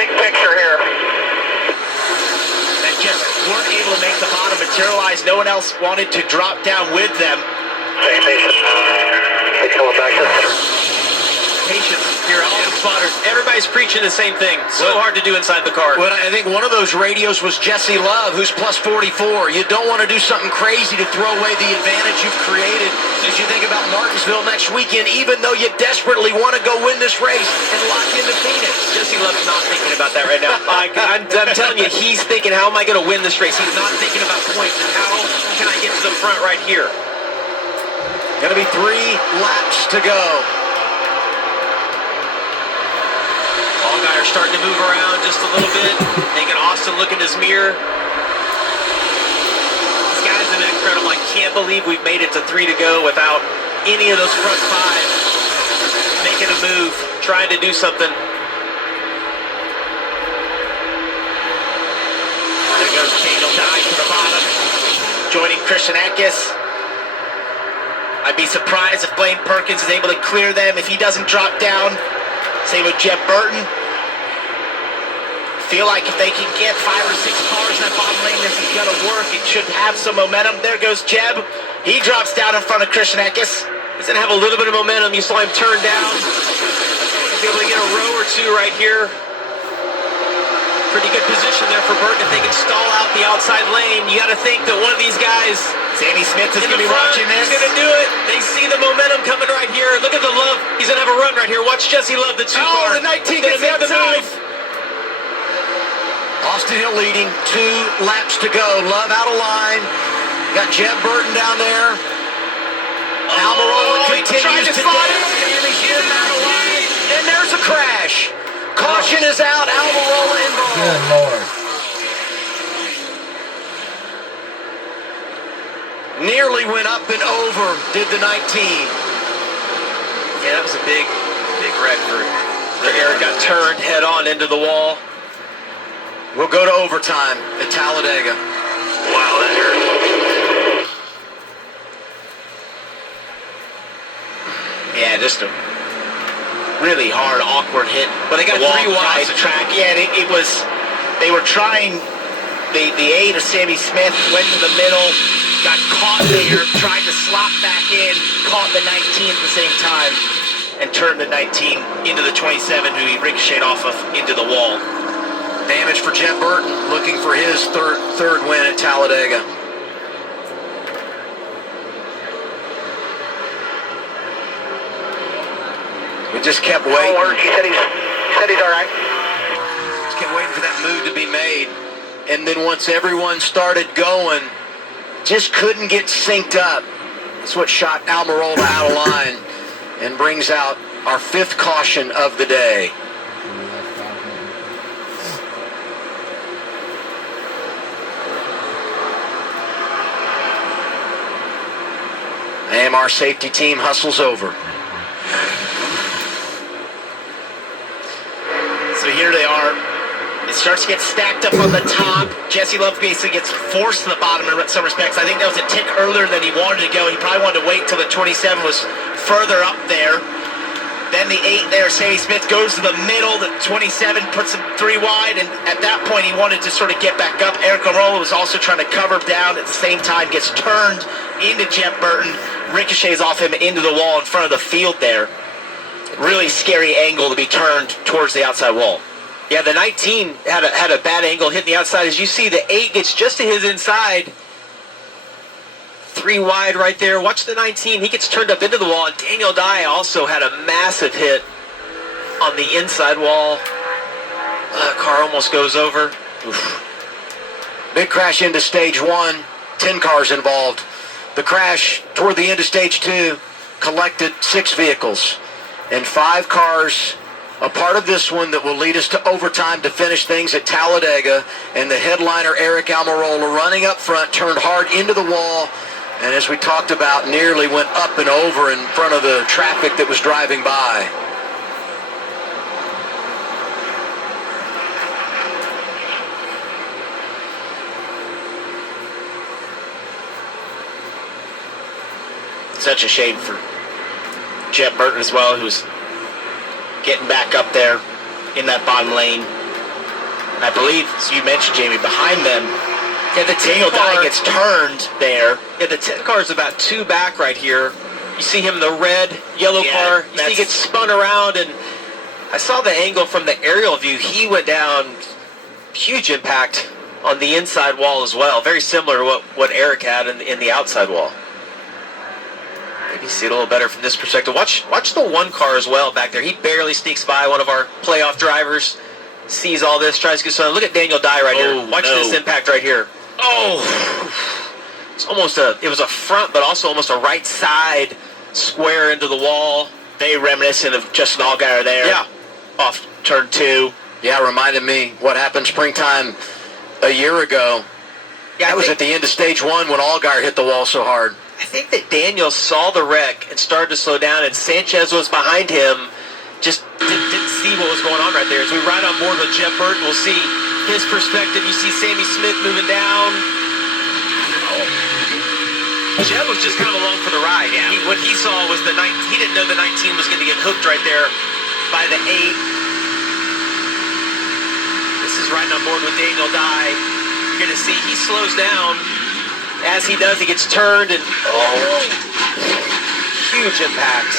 big picture here. That just weren't able to make the bottom materialize. No one else wanted to drop down with them. Stay patient. They coming back to the center. Patience here, all the spotters. Everybody's preaching the same thing. So hard to do inside the car. Well, I think one of those radios was Jesse Love, who's plus 44. You don't want to do something crazy to throw away the advantage you've created as you think about Martinsville next weekend, even though you desperately want to go win this race and lock into Phoenix. Jesse Love's not thinking about that right now. I'm telling you, he's thinking, how am I going to win this race? He's not thinking about points and how can I get to the front right here. Going to be 3 laps to go. Allgaier starting to move around just a little bit, making Austin look in his mirror. These guys have been incredible. I can't believe we've made it to 3 to go without any of those front 5 making a move, trying to do something. There goes Daniel Dye to the bottom, joining Christian Eckes. I'd be surprised if Blaine Perkins is able to clear them if he doesn't drop down. Same with Jeb Burton. Feel like if they can get 5 or 6 cars in that bottom lane, this is going to work. It should have some momentum. There goes Jeb. He drops down in front of Christian Eckes. He's going to have a little bit of momentum. You saw him turn down. He'll be able to get a row or 2 right here. Pretty good position there for Burton if they can stall out the outside lane. You got to think that one of these guys, Sammy Smith is going to be watching this. He's going to do it. They see the momentum coming right here. Look at the Love. He's going to have a run right here. Watch Jesse Love, the 2 car. Oh, the 19 gets the outside. Austin Hill leading, 2 laps to go. Love out of line. Got Jeb Burton down there. Almirola continues to and there's a crash. Caution is out. Almirola involved. Good Lord. Nearly went up and over, did the 19. Yeah, that was a big wreck for Eric. Got turned head on into the wall. We'll go to overtime at Talladega. Wow, that hurt. Yeah, just a really hard, awkward hit. But they got 3 wide. The track. Yeah, it was. They were trying. The 8 of Sammy Smith went to the middle, got caught there, tried to slot back in, caught the 19 at the same time, and turned the 19 into the 27, who he ricocheted off of into the wall. Damage for Jeb Burton, looking for his third win at Talladega. We just kept waiting. He said he's all right. Just kept waiting for that move to be made. And then once everyone started going, just couldn't get synced up. That's what shot Almirola out of line and brings out our 5th caution of the day. AMR safety team hustles over. So here they are. It starts to get stacked up on the top. Jesse Love basically gets forced to the bottom in some respects. I think that was a tick earlier than he wanted to go. He probably wanted to wait till the 27 was further up there. Then the 8 there, Sammy Smith goes to the middle. The 27 puts him 3 wide, and at that point he wanted to sort of get back up. Eric Almirola was also trying to cover down at the same time, gets turned into Jeb Burton, ricochets off him into the wall in front of the field there. Really scary angle to be turned towards the outside wall. Yeah, the 19 had a bad angle hitting the outside. As you see, the 8 gets just to his inside. 3 wide right there. Watch the 19. He gets turned up into the wall. And Daniel Dye also had a massive hit on the inside wall. Car almost goes over. Oof. Big crash into stage 1. 10 cars involved. The crash toward the end of stage 2 collected 6 vehicles. And 5 cars a part of this one that will lead us to overtime to finish things at Talladega. And the headliner, Eric Almirola, running up front, turned hard into the wall. And as we talked about, nearly went up and over in front of the traffic that was driving by. Such a shame for Jeb Burton as well, who's getting back up there in that bottom lane. And I believe, as you mentioned, Jamie, behind them, Yeah, the 10 Daniel Dye car gets turned there. Yeah, the 10 car is about 2 back right here. You see him in the red, yellow Yeah, car. You see he that's- gets spun around, and I saw the angle from the aerial view. He went down, huge impact on the inside wall as well. Very similar to what Eric had in the outside wall. Maybe see it a little better from this perspective. Watch the 1 car as well back there. He barely sneaks by one of our playoff drivers. Sees all this, tries to get started. Look at Daniel Dye right here. Watch this impact right here. Oh, it's almost it was a front, but also almost a right side square into the wall. Very reminiscent of Justin Allgaier there. Yeah. Off turn 2. Yeah, reminded me what happened springtime a year ago. Yeah, That was at the end of stage 1 when Allgaier hit the wall so hard. I think that Daniel saw the wreck and started to slow down, and Sanchez was behind him, just didn't see what was going on right there. As we ride on board with Jeff Burton, we'll see his perspective. You see Sammy Smith moving down. Jeff was just kind of along for the ride. Yeah. What he saw was the 19. He didn't know the 19 was going to get hooked right there by the 8. This is riding on board with Daniel Dye. You're going to see he slows down. As he does, he gets turned, and huge impact.